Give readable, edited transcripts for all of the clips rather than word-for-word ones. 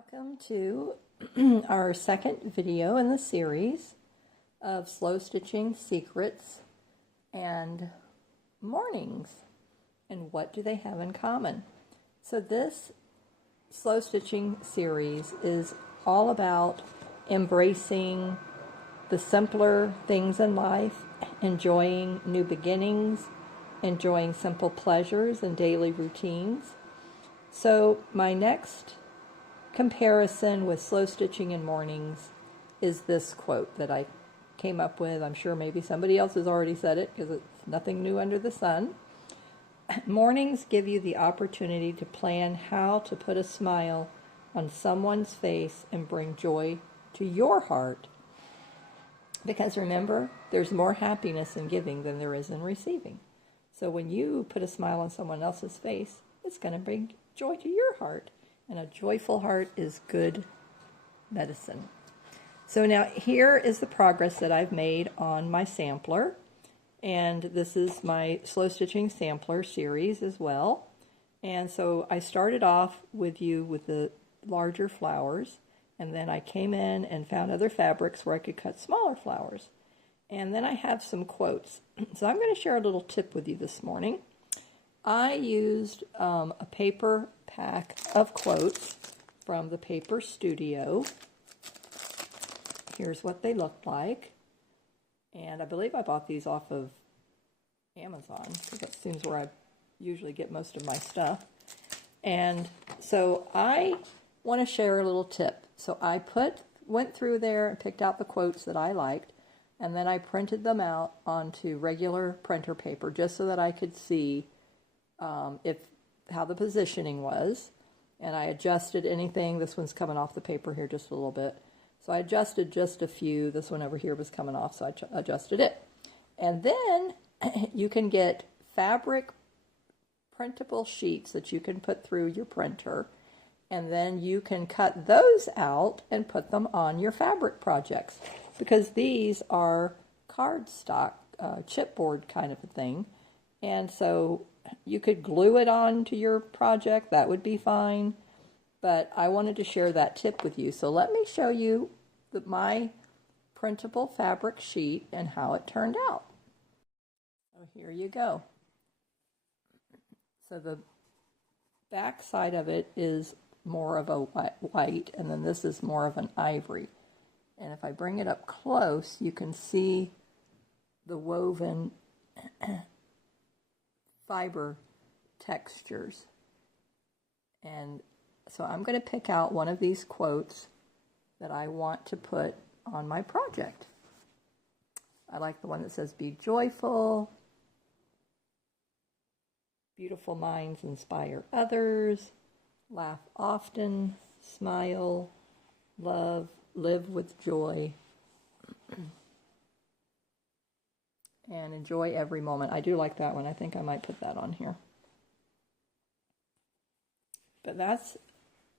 Welcome to our second video in the series of slow stitching secrets and mornings and what do they have in common. So this slow stitching series is all about embracing the simpler things in life, enjoying new beginnings, enjoying simple pleasures and daily routines. So my next comparison with slow stitching and mornings is this quote that I came up with. I'm sure maybe somebody else has already said it because it's nothing new under the sun. Mornings give you the opportunity to plan how to put a smile on someone's face and bring joy to your heart. Because remember, there's more happiness in giving than there is in receiving. So when you put a smile on someone else's face, it's going to bring joy to your heart. And a joyful heart is good medicine. So now here is the progress that I've made on my sampler. And this is my slow stitching sampler series as well. And so I started off with the larger flowers. And then I came in and found other fabrics where I could cut smaller flowers. And then I have some quotes. So I'm going to share a little tip with you this morning. I used a paper pack of quotes from the Paper Studio. Here's what they look like. And I believe I bought these off of Amazon because that seems where I usually get most of my stuff. And so I want to share a little tip. So I went through there and picked out the quotes that I liked, and then I printed them out onto regular printer paper just so that I could see how the positioning was, and I adjusted anything. This one's coming off the paper here just a little bit, so I adjusted just a few. This one over here was coming off, so I adjusted it. And then you can get fabric printable sheets that you can put through your printer, and then you can cut those out and put them on your fabric projects, because these are cardstock, chipboard kind of a thing. And so you could glue it on to your project, that would be fine, but I wanted to share that tip with you. So let me show you my printable fabric sheet and how it turned out. So here you go. So the back side of it is more of a white, and then this is more of an ivory. And if I bring it up close, you can see the woven fiber textures. And so I'm going to pick out one of these quotes that I want to put on my project. I like the one that says, "Be joyful, beautiful minds inspire others, laugh often, smile, love, live with joy, and enjoy every moment." I do like that one. I think I might put that on here. But that's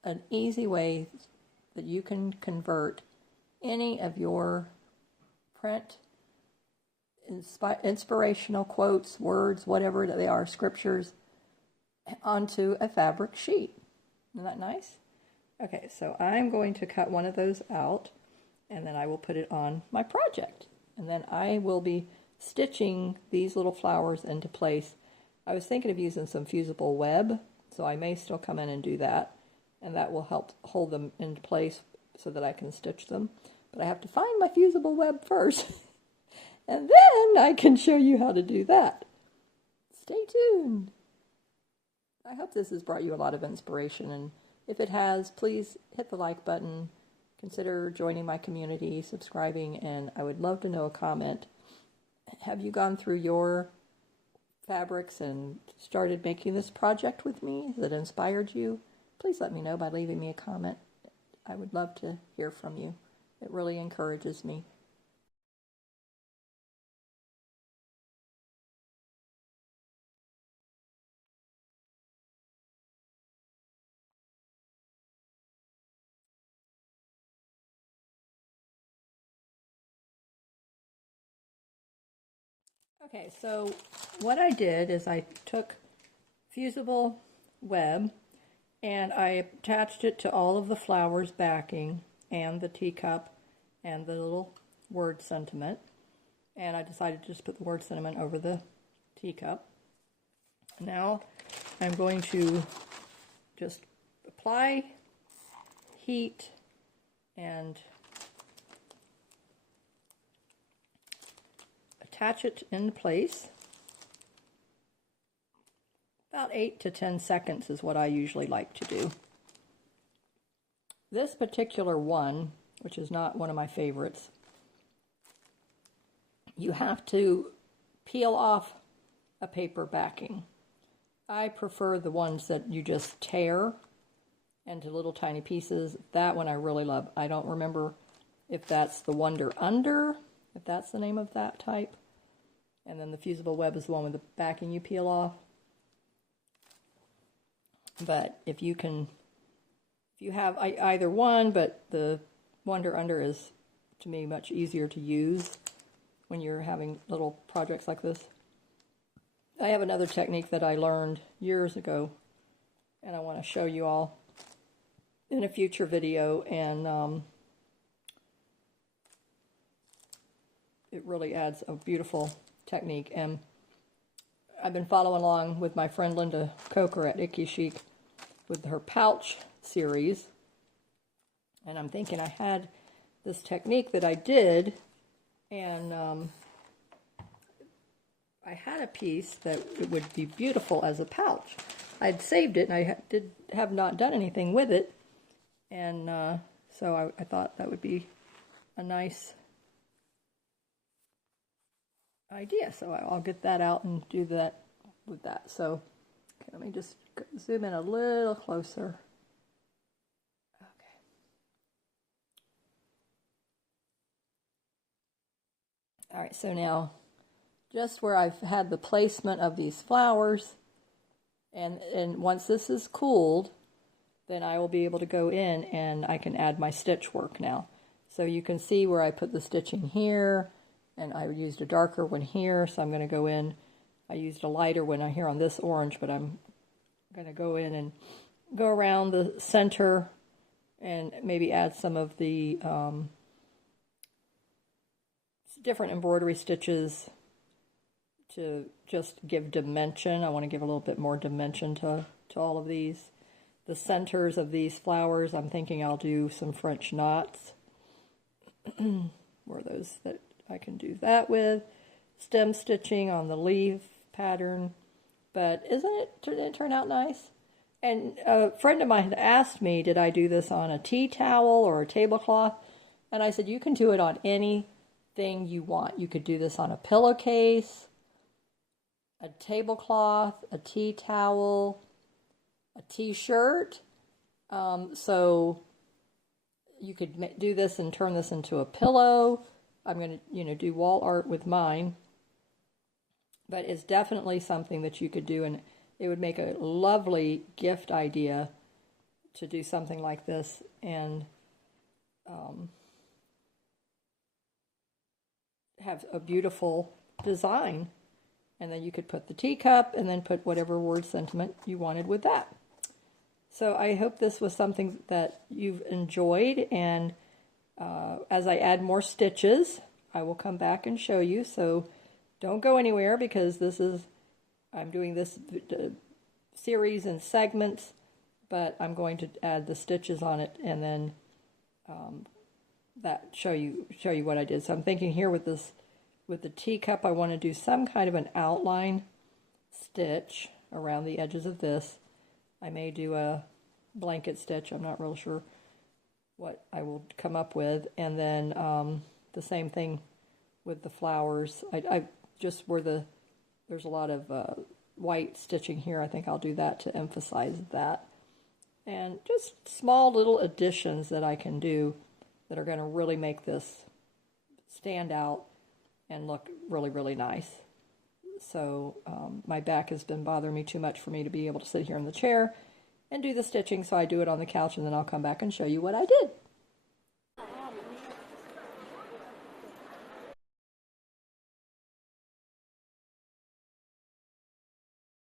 an easy way that you can convert any of your print inspirational quotes, words, whatever they are, scriptures, onto a fabric sheet. Isn't that nice? Okay, so I'm going to cut one of those out, and then I will put it on my project. And then I will be stitching these little flowers into place. I was thinking of using some fusible web, so I may still come in and do that, and that will help hold them in place so that I can stitch them. But I have to find my fusible web first, and then I can show you how to do that. Stay tuned. I hope this has brought you a lot of inspiration, and if it has, please hit the like button, consider joining my community, subscribing, and I would love to know a comment. Have you gone through your fabrics and started making this project with me? Has it inspired you? Please let me know by leaving me a comment. I would love to hear from you. It really encourages me. Okay, so what I did is I took fusible web And I attached it to all of the flowers backing and the teacup and the little word sentiment. And I decided to just put the word sentiment over the teacup. Now I'm going to just apply heat and attach it into place. About 8 to 10 seconds is what I usually like to do. This particular one, which is not one of my favorites, you have to peel off a paper backing. I prefer the ones that you just tear into little tiny pieces. That one I really love. I don't remember if that's the Wonder Under, if that's the name of that type. And then the Fusible Web is the one with the backing you peel off. But if you have either one, but the Wonder Under is, to me, much easier to use when you're having little projects like this. I have another technique that I learned years ago, and I want to show you all in a future video, and it really adds a beautiful technique. And I've been following along with my friend Linda Coker at Icky Chic with her pouch series, and I'm thinking I had this technique that I did, and I had a piece that it would be beautiful as a pouch. I'd saved it, and I have not done anything with it, and so I thought that would be a nice idea. So I'll get that out and do that with that. So okay, let me just zoom in a little closer. Okay. All right, so now just where I've had the placement of these flowers, and once this is cooled, then I will be able to go in and I can add my stitch work now. So you can see where I put the stitching here, and I used a darker one here, so I'm going to go in. I used a lighter one here on this orange, but I'm going to go in and go around the center and maybe add some of the different embroidery stitches to just give dimension. I want to give a little bit more dimension to all of these. The centers of these flowers, I'm thinking I'll do some French knots. Where those that I can do that with. Stem stitching on the leaf pattern. But didn't it turn out nice? And a friend of mine had asked me, did I do this on a tea towel or a tablecloth? And I said, you can do it on anything you want. You could do this on a pillowcase, a tablecloth, a tea towel, a t-shirt. So you could do this and turn this into a pillow. I'm going to, do wall art with mine. But it's definitely something that you could do, and it would make a lovely gift idea to do something like this, and have a beautiful design. And then you could put the teacup and then put whatever word sentiment you wanted with that. So I hope this was something that you've enjoyed, and as I add more stitches, I will come back and show you. So don't go anywhere, because I'm doing this series in segments, but I'm going to add the stitches on it, and then that show you what I did. So I'm thinking here with the teacup, I want to do some kind of an outline stitch around the edges of this. I may do a blanket stitch. I'm not real sure what I will come up with. And then the same thing with the flowers. I just where there's a lot of white stitching here, I think I'll do that to emphasize that. And just small little additions that I can do that are going to really make this stand out and look really, really nice. So my back has been bothering me too much for me to be able to sit here in the chair and do the stitching, so I do it on the couch, and then I'll come back and show you what I did.